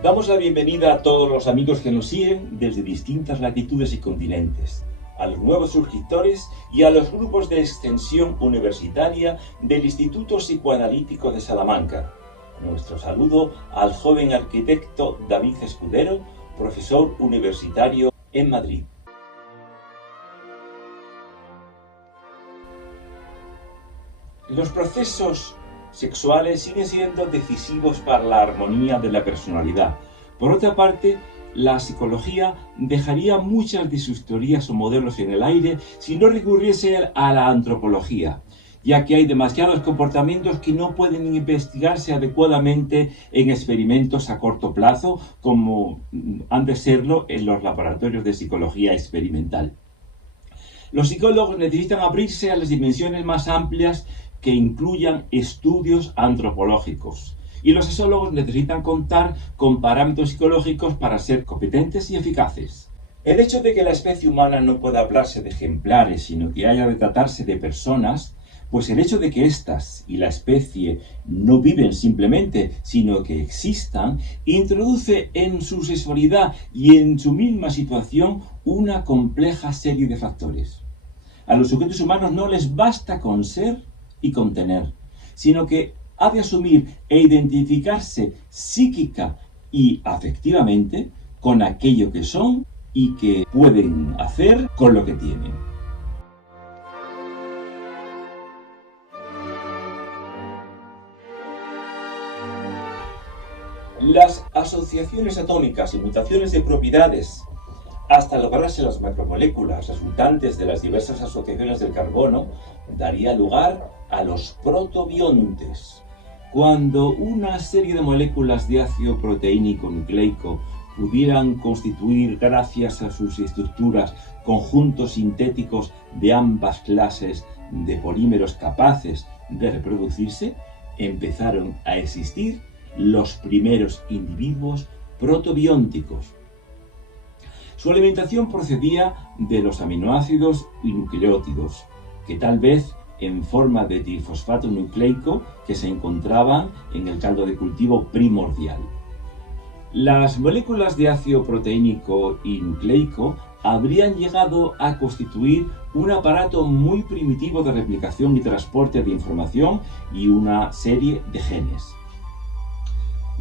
Damos la bienvenida a todos los amigos que nos siguen desde distintas latitudes y continentes, a los nuevos suscriptores y a los grupos de extensión universitaria del Instituto Psicoanalítico de Salamanca. Nuestro saludo al joven arquitecto David Escudero, profesor universitario en Madrid. Los procesos sexuales siguen siendo decisivos para la armonía de la personalidad. Por otra parte, la psicología dejaría muchas de sus teorías o modelos en el aire si no recurriese a la antropología, ya que hay demasiados comportamientos que no pueden investigarse adecuadamente en experimentos a corto plazo, como han de serlo en los laboratorios de psicología experimental. Los psicólogos necesitan abrirse a las dimensiones más amplias que incluyan estudios antropológicos. Y los sexólogos necesitan contar con parámetros psicológicos para ser competentes y eficaces. El hecho de que la especie humana no pueda hablarse de ejemplares, sino que haya de tratarse de personas, pues el hecho de que éstas y la especie no viven simplemente, sino que existan, introduce en su sexualidad y en su misma situación una compleja serie de factores. A los sujetos humanos no les basta con ser y contener, sino que ha de asumir e identificarse psíquica y afectivamente con aquello que son y que pueden hacer con lo que tienen. Las asociaciones atómicas y mutaciones de propiedades hasta lograrse las macromoléculas resultantes de las diversas asociaciones del carbono, daría lugar a los protobiontes. Cuando una serie de moléculas de ácido proteínico nucleico pudieran constituir, gracias a sus estructuras, conjuntos sintéticos de ambas clases de polímeros capaces de reproducirse, empezaron a existir los primeros individuos protobiónticos. Su alimentación procedía de los aminoácidos y nucleótidos, que tal vez en forma de trifosfato nucleico que se encontraban en el caldo de cultivo primordial. Las moléculas de ácido proteínico y nucleico habrían llegado a constituir un aparato muy primitivo de replicación y transporte de información y una serie de genes.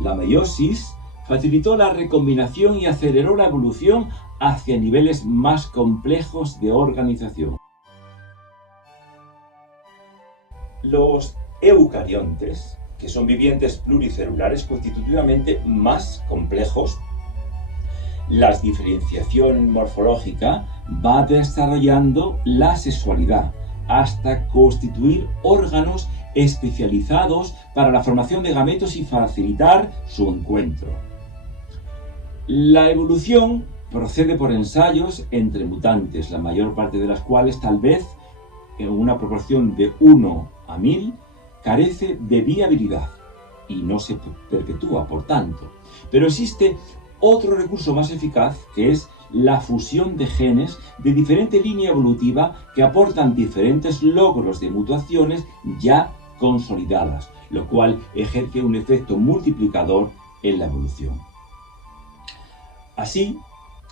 La meiosis facilitó la recombinación y aceleró la evolución hacia niveles más complejos de organización. Los eucariontes, que son vivientes pluricelulares constitutivamente más complejos, la diferenciación morfológica va desarrollando la sexualidad hasta constituir órganos especializados para la formación de gametos y facilitar su encuentro. La evolución procede por ensayos entre mutantes, la mayor parte de las cuales, tal vez en una proporción de 1 a 1000, carece de viabilidad y no se perpetúa, por tanto. Pero existe otro recurso más eficaz, que es la fusión de genes de diferente línea evolutiva que aportan diferentes logros de mutaciones ya consolidadas, lo cual ejerce un efecto multiplicador en la evolución. Así,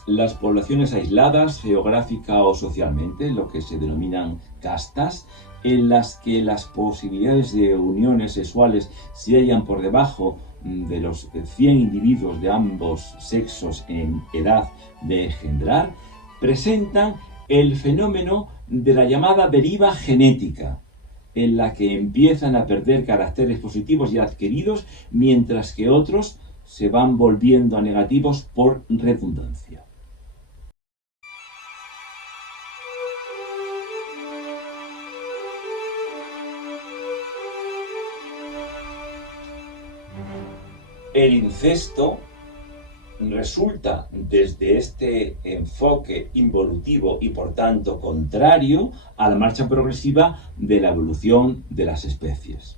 las poblaciones aisladas geográfica o socialmente, lo que se denominan castas, en las que las posibilidades de uniones sexuales se hallan por debajo de los 100 individuos de ambos sexos en edad de engendrar, presentan el fenómeno de la llamada deriva genética, en la que empiezan a perder caracteres positivos ya adquiridos, mientras que otros se van volviendo a negativos por redundancia. El incesto resulta desde este enfoque involutivo y por tanto contrario a la marcha progresiva de la evolución de las especies.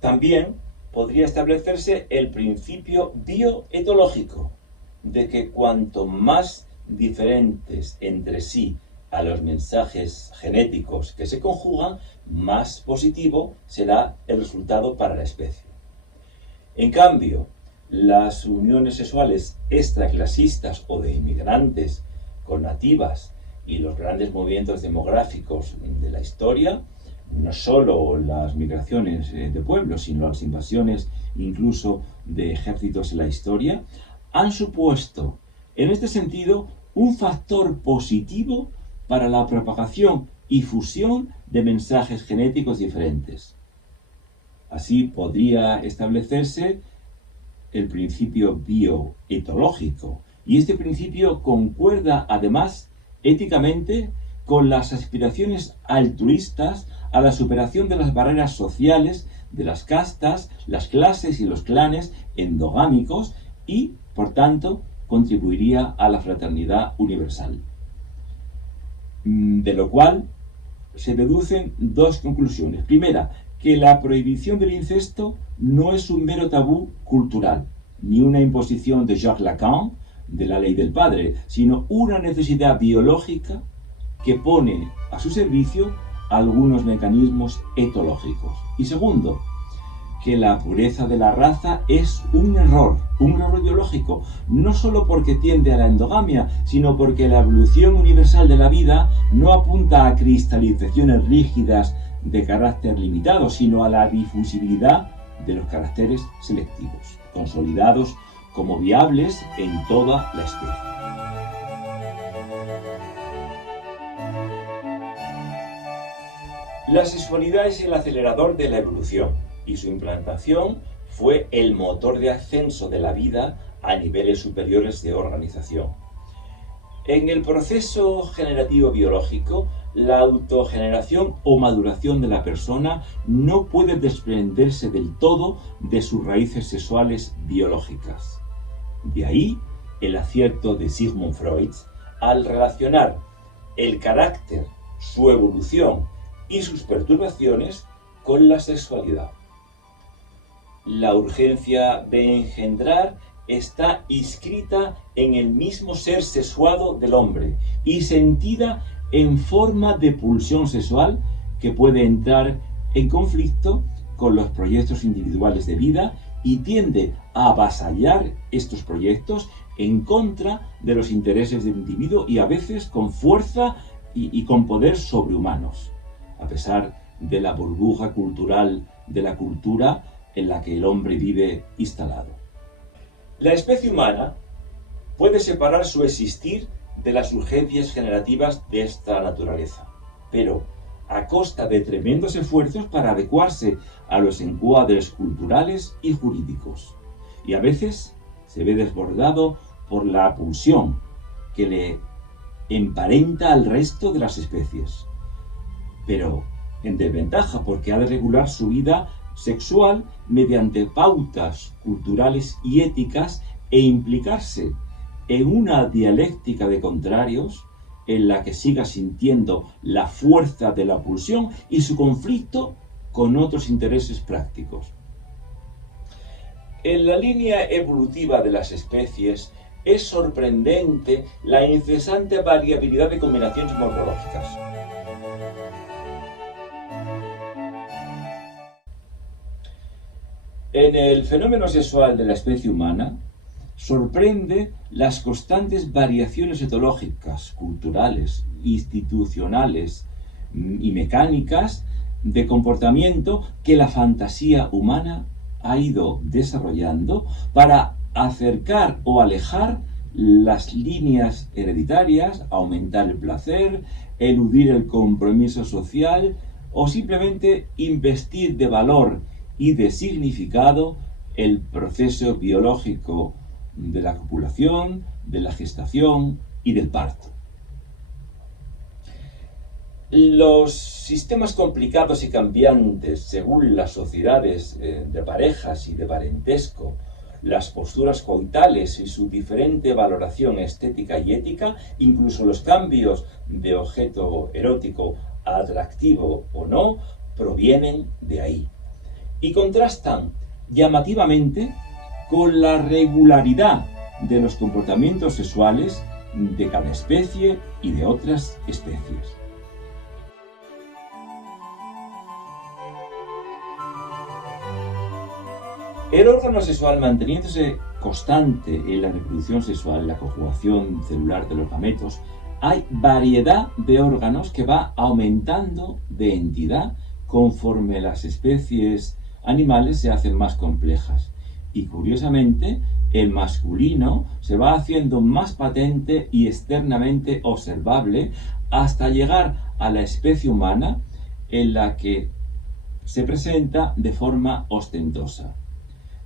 También podría establecerse el principio bioetológico de que cuanto más diferentes entre sí a los mensajes genéticos que se conjugan, más positivo será el resultado para la especie. En cambio, Las uniones sexuales extraclasistas o de inmigrantes con nativas y los grandes movimientos demográficos de la historia, no solo las migraciones de pueblos, sino las invasiones incluso de ejércitos en la historia, han supuesto en este sentido un factor positivo para la propagación y fusión de mensajes genéticos diferentes. Así podría establecerse el principio bioetológico, y este principio concuerda además éticamente con las aspiraciones altruistas a la superación de las barreras sociales, de las castas, las clases y los clanes endogámicos y, por tanto, contribuiría a la fraternidad universal. De lo cual se deducen dos conclusiones. Primera, que la prohibición del incesto no es un mero tabú cultural, ni una imposición de Jacques Lacan, de la ley del padre, sino una necesidad biológica que pone a su servicio algunos mecanismos etológicos. Y segundo, que la pureza de la raza es un error biológico, no solo porque tiende a la endogamia, sino porque la evolución universal de la vida no apunta a cristalizaciones rígidas de carácter limitado, sino a la difusibilidad de los caracteres selectivos, consolidados como viables en toda la especie. La sexualidad es el acelerador de la evolución y su implantación fue el motor de ascenso de la vida a niveles superiores de organización. En el proceso generativo biológico, la autogeneración o maduración de la persona no puede desprenderse del todo de sus raíces sexuales biológicas. De ahí el acierto de Sigmund Freud al relacionar el carácter, su evolución y sus perturbaciones con la sexualidad. La urgencia de engendrar está inscrita en el mismo ser sexuado del hombre y sentida en forma de pulsión sexual que puede entrar en conflicto con los proyectos individuales de vida y tiende a avasallar estos proyectos en contra de los intereses del individuo y a veces con fuerza y con poder sobrehumanos, a pesar de la burbuja cultural de la cultura en la que el hombre vive instalado. La especie humana puede separar su existir de las urgencias generativas de esta naturaleza, pero a costa de tremendos esfuerzos para adecuarse a los encuadres culturales y jurídicos, y a veces se ve desbordado por la pulsión que le emparenta al resto de las especies, pero en desventaja porque ha de regular su vida sexual mediante pautas culturales y éticas e implicarse en una dialéctica de contrarios en la que siga sintiendo la fuerza de la pulsión y su conflicto con otros intereses prácticos. En la línea evolutiva de las especies es sorprendente la incesante variabilidad de combinaciones morfológicas. En el fenómeno sexual de la especie humana, sorprende las constantes variaciones etológicas, culturales, institucionales y mecánicas de comportamiento que la fantasía humana ha ido desarrollando para acercar o alejar las líneas hereditarias, aumentar el placer, eludir el compromiso social o simplemente investir de valor y de significado el proceso biológico de la copulación, de la gestación y del parto. Los sistemas complicados y cambiantes según las sociedades de parejas y de parentesco, las posturas coitales y su diferente valoración estética y ética, incluso los cambios de objeto erótico a atractivo o no, provienen de ahí y contrastan llamativamente con la regularidad de los comportamientos sexuales de cada especie y de otras especies. El órgano sexual, manteniéndose constante en la reproducción sexual, la conjugación celular de los gametos, hay variedad de órganos que va aumentando de entidad conforme las especies animales se hacen más complejas. Y curiosamente, el masculino se va haciendo más patente y externamente observable hasta llegar a la especie humana, en la que se presenta de forma ostentosa.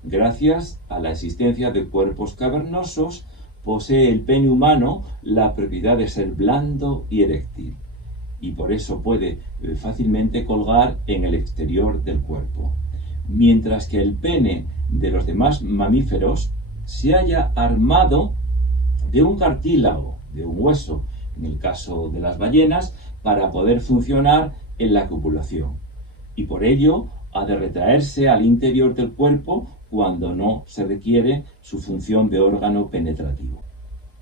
Gracias a la existencia de cuerpos cavernosos, posee el pene humano la propiedad de ser blando y eréctil, y por eso puede fácilmente colgar en el exterior del cuerpo, mientras que el pene de los demás mamíferos se halla armado de un cartílago, de un hueso, en el caso de las ballenas, para poder funcionar en la copulación, y por ello ha de retraerse al interior del cuerpo cuando no se requiere su función de órgano penetrativo.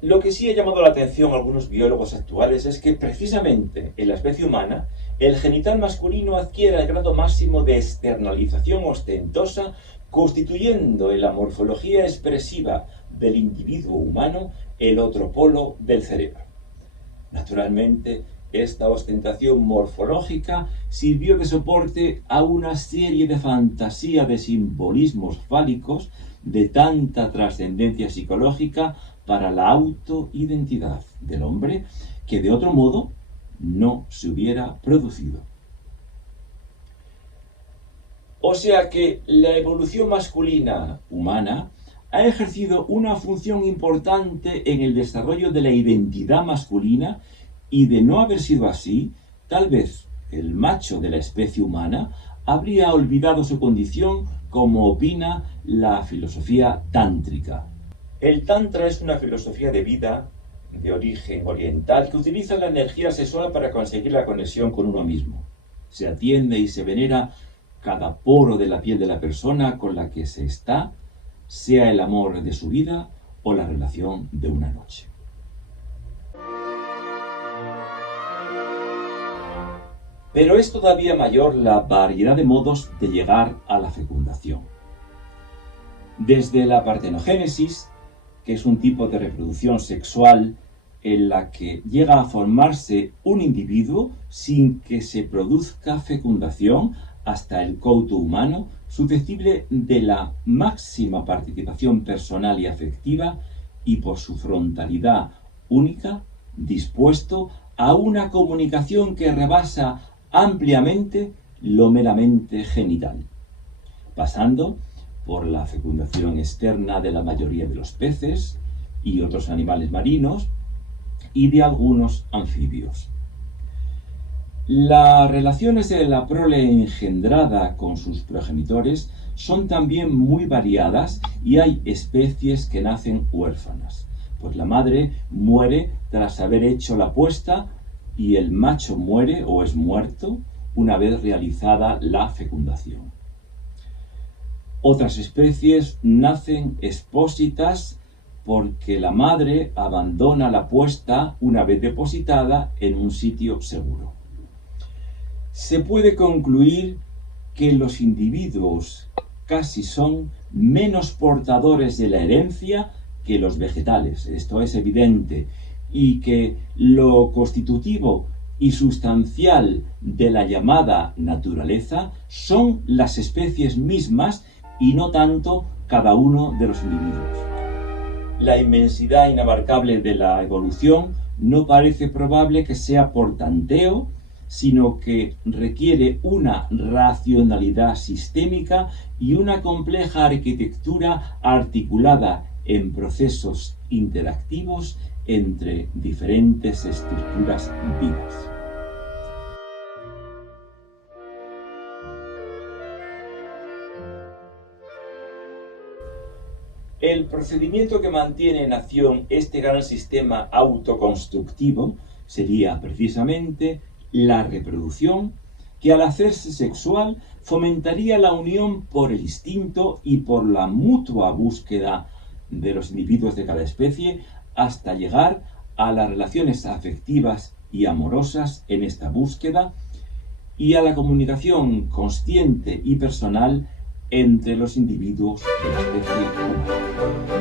Lo que sí ha llamado la atención a algunos biólogos actuales es que precisamente en la especie humana el genital masculino adquiere el grado máximo de externalización ostentosa, constituyendo en la morfología expresiva del individuo humano el otro polo del cerebro. Naturalmente, esta ostentación morfológica sirvió de soporte a una serie de fantasía de simbolismos fálicos de tanta trascendencia psicológica para la autoidentidad del hombre que de otro modo no se hubiera producido. O sea que la evolución masculina humana ha ejercido una función importante en el desarrollo de la identidad masculina, y de no haber sido así, tal vez el macho de la especie humana habría olvidado su condición, como opina la filosofía tántrica. El tantra es una filosofía de vida de origen oriental que utiliza la energía sexual para conseguir la conexión con uno mismo. Se atiende y se venera cada poro de la piel de la persona con la que se está, sea el amor de su vida o la relación de una noche. Pero es todavía mayor la variedad de modos de llegar a la fecundación. Desde la partenogénesis, que es un tipo de reproducción sexual en la que llega a formarse un individuo sin que se produzca fecundación, hasta el couto humano, susceptible de la máxima participación personal y afectiva, y por su frontalidad única, dispuesto a una comunicación que rebasa ampliamente lo meramente genital, pasando por la fecundación externa de la mayoría de los peces y otros animales marinos y de algunos anfibios. Las relaciones de la prole engendrada con sus progenitores son también muy variadas, y hay especies que nacen huérfanas, pues la madre muere tras haber hecho la puesta y el macho muere o es muerto una vez realizada la fecundación. Otras especies nacen expósitas porque la madre abandona la puesta una vez depositada en un sitio seguro. Se puede concluir que los individuos casi son menos portadores de la herencia que los vegetales, esto es evidente, y que lo constitutivo y sustancial de la llamada naturaleza son las especies mismas y no tanto cada uno de los individuos. La inmensidad inabarcable de la evolución no parece probable que sea por tanteo, sino que requiere una racionalidad sistémica y una compleja arquitectura articulada en procesos interactivos entre diferentes estructuras vivas. El procedimiento que mantiene en acción este gran sistema autoconstructivo sería precisamente la reproducción, que al hacerse sexual fomentaría la unión por el instinto y por la mutua búsqueda de los individuos de cada especie, hasta llegar a las relaciones afectivas y amorosas en esta búsqueda y a la comunicación consciente y personal entre los individuos de la especie humana.